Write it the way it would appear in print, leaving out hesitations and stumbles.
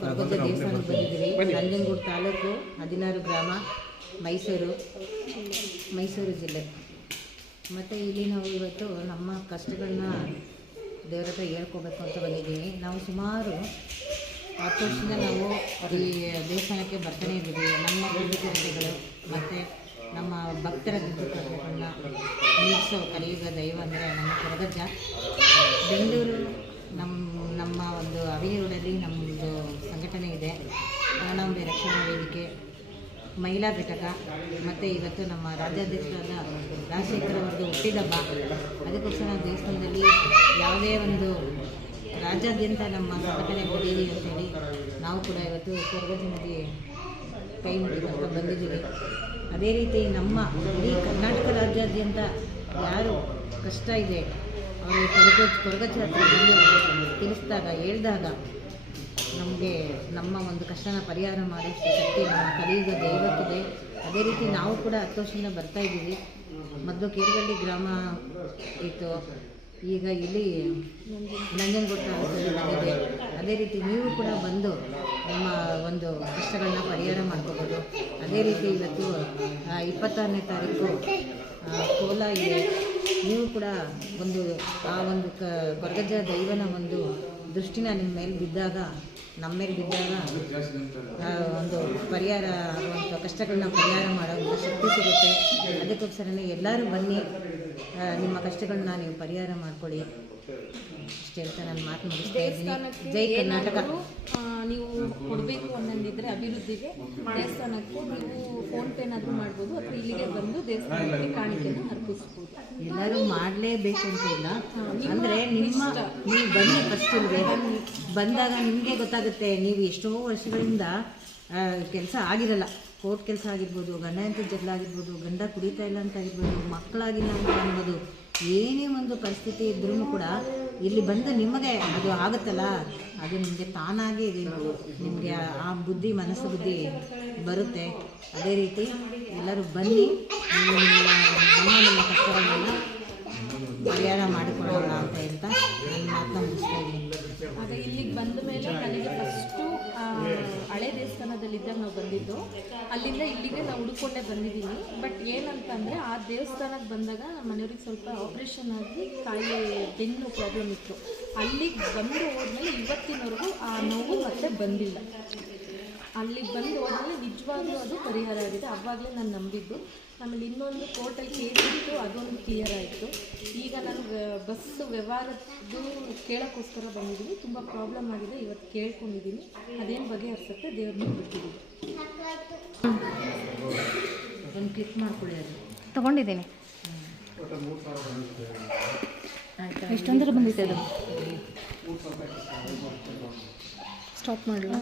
ಕೊರಗಜ್ಜ ದೇವಸ್ಥಾನಕ್ಕೆ ಬಂದಿದ್ದೀವಿ. ನಂಜನಗೂಡು ತಾಲೂಕು 16 ಗ್ರಾಮ, ಮೈಸೂರು ಜಿಲ್ಲೆ. ಮತ್ತು ಇಲ್ಲಿ ನಾವು ಇವತ್ತು ನಮ್ಮ ಕಷ್ಟಗಳನ್ನ ದೇವರ ಹತ್ರ ಹೇಳ್ಕೋಬೇಕು ಅಂತ ಬಂದಿದ್ದೀವಿ. ನಾವು ಸುಮಾರು 10 ವರ್ಷದಿಂದ ನಾವು ಈ ದೇವಸ್ಥಾನಕ್ಕೆ ಬರ್ತಾನೆ ಇದ್ದೀವಿ. ನಮ್ಮ ಪೂರ್ವಜರುಗಳು ಮತ್ತು ನಮ್ಮ ಭಕ್ತರ ದುಡ್ಡುಗಳನ್ನ ನೀಗಿಸೋ ಕಲಿಯುಗ ದೈವ ಅಂದರೆ ನಮ್ಮ ಕೊರಗಜ್ಜ. ಬೆಂಗಳೂರು ನಮ್ಮ ಒಂದು ಅವಿಯೂರಲ್ಲಿ ನಮ್ಮದು ಸಂಘಟನೆ ಇದೆ, ಪ್ರಾಣಾಂಬೆ ರಕ್ಷಣಾ ವೇದಿಕೆ, ಮಹಿಳಾ ಘಟಕ. ಮತ್ತು ಇವತ್ತು ನಮ್ಮ ರಾಜ್ಯಾಧ್ಯಕ್ಷರಾದ ರಾಜಶೇಖರ್ ಅವರದ್ದು ಹುಟ್ಟಿದಬ್ಬ. ಅದಕ್ಕೋಸ್ಕರ ದೇವಸ್ಥಾನದಲ್ಲಿ ಯಾವುದೇ ಒಂದು ರಾಜ್ಯಾದ್ಯಂತ ನಮ್ಮ ಸಂಘಟನೆ ಬರೀರಿ ಅಂತೇಳಿ ನಾವು ಕೂಡ ಇವತ್ತು ಕೊರಗಜ್ಜನಿಗೆ ಕೈ ಮುಗಿದು ಬಂದಿದ್ದೀವಿ. ಅದೇ ರೀತಿ ನಮ್ಮ ಇಡೀ ಕರ್ನಾಟಕ ರಾಜ್ಯಾದ್ಯಂತ ಯಾರು ಕಷ್ಟ ಇದೆ ಅವರು ಕೊರಗಜ್ಜ ಹತ್ರ ಬಂದು ತಿಳಿಸಿದಾಗ ಹೇಳಿದಾಗ ನಮಗೆ ನಮ್ಮ ಒಂದು ಕಷ್ಟನ ಪರಿಹಾರ ಮಾಡೋ ಶಕ್ತಿ ನಮ್ಮ ಕಲಿಯುಗ ದೈವಕ್ಕಿದೆ. ಅದೇ ರೀತಿ ನಾವು ಕೂಡ 10 ವರ್ಷದಿಂದ ಬರ್ತಾಯಿದ್ದೀವಿ. ಮೊದಲು ಕೇರಗಳ್ಳಿ ಗ್ರಾಮ ಇತ್ತು, ಈಗ ಇಲ್ಲಿ ನಂಜನಗೂಡು ತಾಲೂಕಲ್ಲಿ ಬಂದಿದೆ. ಅದೇ ರೀತಿ ನೀವು ಕೂಡ ಬಂದು ನಿಮ್ಮ ಒಂದು ಕಷ್ಟಗಳನ್ನ ಪರಿಹಾರ ಮಾಡ್ಕೋಬೋದು. ಅದೇ ರೀತಿ ಇವತ್ತು 26ನೇ ತಾರೀಕು ಕೋಲ ಇದೆ. ನೀವು ಕೂಡ ಒಂದು ಆ ಒಂದು ಕೊರಗಜ್ಜ ದೈವನ ಒಂದು ದೃಷ್ಟಿನ ನಿಮ್ಮ ಮೇಲೆ ಬಿದ್ದಾಗ, ನಮ್ಮ ಮೇಲೆ ಬಿದ್ದಾಗ ಒಂದು ಪರಿಹಾರ ಆಗುವಂಥ ಕಷ್ಟಗಳನ್ನ ಪರಿಹಾರ ಮಾಡೋವಂಥ ಶಕ್ತಿ ಸಿಗುತ್ತೆ. ಅದಕ್ಕೋಸ್ಕರನೇ ಎಲ್ಲರೂ ಬನ್ನಿ, ನಿಮ್ಮ ಕಷ್ಟಗಳನ್ನ ನೀವು ಪರಿಹಾರ ಮಾಡ್ಕೊಳ್ಳಿ. ಇಷ್ಟು ಹೇಳ್ತಾ ನಾನು ಮಾತು ಮುಗಿಸ್ತಾ ಇದ್ದೀನಿ. ಜೈ ಕರ್ನಾಟಕ. ನೀವು ಕೊಡಬೇಕು ಅನ್ನೋದಿದ್ರೆ ಅಭಿವೃದ್ಧಿಗೆ ದೇವಸ್ಥಾನಕ್ಕೂ ನೀವು ಫೋನ್ಪೇನಾದರೂ ಮಾಡ್ಬೋದು, ಅಥವಾ ಇಲ್ಲಿಗೆ ಬಂದು ದೇವಸ್ಥಾನಕ್ಕೆ ಕಾಣಿಕೆಯನ್ನು ಅರ್ಪಿಸ್ಬೋದು. ಎಲ್ಲರೂ ಮಾಡಲೇಬೇಕು ಅಂತ ಇಲ್ಲ, ಅಂದರೆ ನೀವು ಬನ್ನಿ. ಫಸ್ಟ್ ಇಲ್ಲಿಗೆ ಬಂದಾಗ ನಿಮಗೆ ಗೊತ್ತಾಗುತ್ತೆ. ನೀವು ಎಷ್ಟೋ ವರ್ಷಗಳಿಂದ ಕೆಲಸ ಆಗಿರಲ್ಲ, ಕೋರ್ಟ್ ಕೆಲಸ ಆಗಿರ್ಬೋದು, ಗಂಡ ಹೆಂಡತಿ ಜಗಳ ಆಗಿರ್ಬೋದು, ಗಂಡ ಕುಡಿತಾ ಇಲ್ಲ ಅಂತ ಆಗಿರ್ಬೋದು, ಮಕ್ಕಳಾಗಿಲ್ಲ ಅಂತ ಅನ್ಬೋದು, ಏನೇ ಒಂದು ಪರಿಸ್ಥಿತಿ ಇದ್ರೂ ಕೂಡ ಇಲ್ಲಿ ಬಂದು ನಿಮಗೆ ಅದು ಆಗುತ್ತಲ್ಲ, ಅದು ನಿಮಗೆ ತಾನಾಗಿ ನಿಮಗೆ ಆ ಬುದ್ಧಿ, ಮನಸ್ಸು ಬುದ್ಧಿ ಬರುತ್ತೆ. ಅದೇ ರೀತಿ ಎಲ್ಲರೂ ಬನ್ನಿ, ನಿಮ್ಮ ಕಷ್ಟಗಳನ್ನೆಲ್ಲ ಪರಿಹಾರ ಮಾಡಿಕೊಳ್ಳೋಣ ಅಂತ ಹೇಳ್ತಾ ನಾನು ಮಾತನ್ನ ಮುಗಿಸ್ತಾ ಇದ್ದೀನಿ. ಆದರೆ ಇಲ್ಲಿಗೆ ಬಂದ ಮೇಲೆ ನನಗೆ ಫಸ್ಟು ಹಳೆ ದೇವಸ್ಥಾನದಲ್ಲಿದ್ದಾಗ ನಾವು ಬಂದಿದ್ದು, ಅಲ್ಲಿಂದ ಇಲ್ಲಿಗೆ ನಾವು ಹುಡುಕೊಂಡೇ ಬಂದಿದ್ದೀನಿ. ಬಟ್ ಏನಂತಂದರೆ ಆ ದೇವಸ್ಥಾನಕ್ಕೆ ಬಂದಾಗ ನಮ್ಮ ಮನೆಯವ್ರಿಗೆ ಸ್ವಲ್ಪ ಆಪ್ರೇಷನ್ ಆಗಿ ಕಾಯಿಲೆ ಬೆನ್ನು ಪ್ರಾಬ್ಲಮ್ ಇತ್ತು. ಅಲ್ಲಿಗೆ ಬಂದು ಹೋದ್ಮೇಲೆ ಇವತ್ತಿನವರೆಗೂ ಆ ನೋವು ಮತ್ತೆ ಬಂದಿಲ್ಲ. ಅಲ್ಲಿಗೆ ಬಂದು ಹೋದ್ಮೇಲೆ ನಿಜವಾಗ್ಲೂ ಅದು ಪರಿಹಾರ ಆಗಿದೆ. ಆವಾಗಲೇ ನಾನು ನಂಬಿದ್ದು. ಆಮೇಲೆ ಇನ್ನೊಂದು ಕೋರ್ಟಲ್ಲಿ ಕೇಸ್ ಇತ್ತು, ಅದೊಂದು ಕ್ಲಿಯರ್ ಆಯಿತು. ಈಗ ನನಗೆ ಬಸ್ ವ್ಯವಹಾರದ್ದು ಕೇಳೋಕ್ಕೋಸ್ಕರ ಬಂದಿದ್ದೀನಿ. ತುಂಬ ಪ್ರಾಬ್ಲಮ್ ಆಗಿದೆ, ಇವತ್ತು ಕೇಳ್ಕೊಂಡಿದ್ದೀನಿ. ಅದೇನು ಬಗೆಹರಿಸುತ್ತೆ ದೇವ್ರನ್ನ ಬಿಟ್ಟಿದ್ದೀನಿ. ಒಂದು ಕ್ಲಿಕ್ ಮಾಡ್ಕೊಳ್ಳಿ, ಅದು ತೊಗೊಂಡಿದ್ದೀನಿ. ಎಷ್ಟೊಂದರ ಬಂದಿದೆ ಅದು. ಸ್ಟಾಪ್ ಮಾಡಲ್ಲ.